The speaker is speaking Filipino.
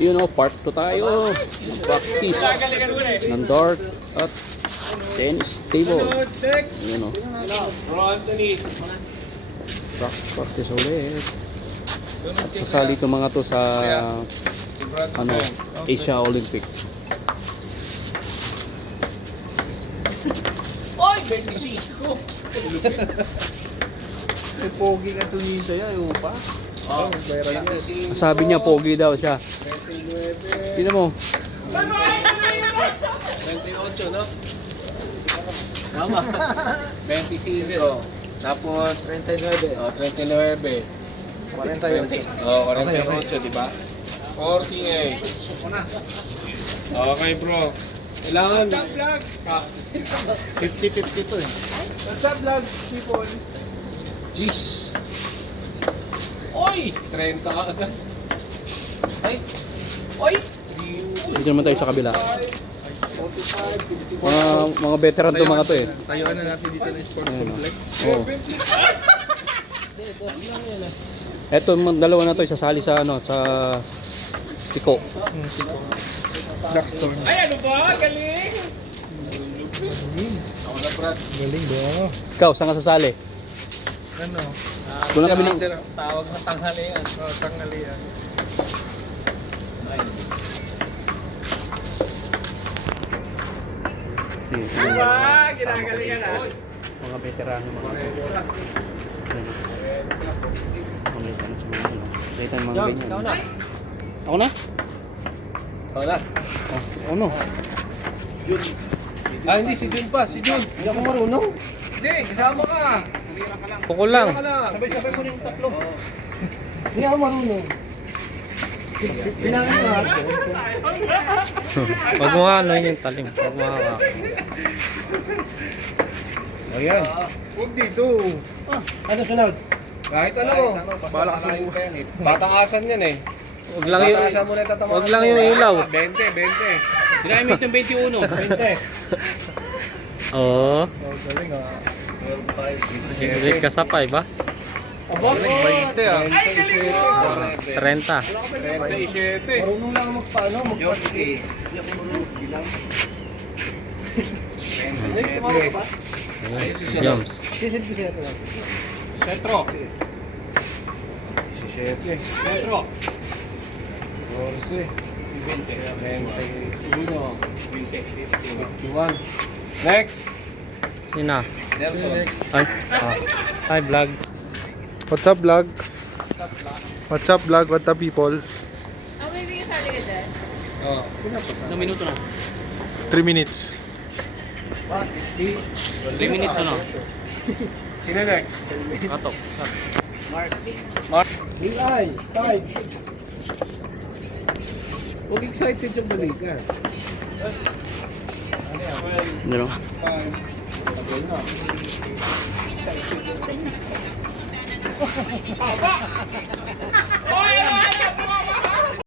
Yun o, part 2 tayo. Practice ng dart at tennis table. Yun o. Practice ulit. At sasali itong mga to sa ano, Asia Olympic. Oy, 25. May pogi ka ito ni Isaya, ayaw pa. Oh, Sabi niya pogi daw siya. Tingnan mo. 28, no? Tama. 25. Tapos 39. oh, 29. 48. Oh, 48, di ba? 48. Okay, bro. Kailangan. What's up, vlog? 50-50 to eh. What's up, vlog, people? Jeez. Oy! 30 ka agad. Ay! Oy! Dito naman tayo sa kabila. 45, 55. Mga veteran to mga to eh. Tayuan na natin dito ng sports Ayun, complex. Oh. Eto, dalawa na to isasali sa ano, sa Tiko. Blackstone. Ay, ano ba? Galing! Ako na, Brad. Galing ba? Ikaw, saan ka sasali? Ano? Kulang kami ng... Tawag sa tanghalian. Oh, tanghalian. Ginagalingan na. Mga veterano mga to. Mga ano sa mga ano. Dito mga ganyan. Ako na? Ikaw na. Oh, ano? Ah, hindi. Si Jun pa. Si Jun. Hindi ako marunong. Hindi, kasama ka. Pukul lang. Kasama ka lang. Sabay-sabay mo na yung tatlo. Hindi ako marunong. Kailangan mo ako. Wag mo nga ano yung talim. Wag mo hawak. Ayan. Huwag dito. Ano sunod? Kahit ano. Bala ka sa Batakasan yan eh. Wag lang yung Batakasan mo na yung tatamaan. wag lang yung ilaw. 20, 20. Dinahin mo itong 21. 20. Oo. Galing ah. Ulit kasapay ba? Aba? 20 ah. 30. 37. Marunong lang magpaano, magpa-ski. Hindi ako marunong bilang. Jumps. Sisid ko siya ito. Sentro. 17. Sentro. 14. 21. 51. Next. Sina? Nelson. Ay. Hi vlog. What's up, vlog? What's up, vlog? What up, people? Ang ibig sali ka dyan? Oh. Ilang minuto na? 3 minutes. 3 minutes na no? Sino next? Katok. Mark. Ay, 5. Huwag excited yung balikan. Hindi no? Hoy!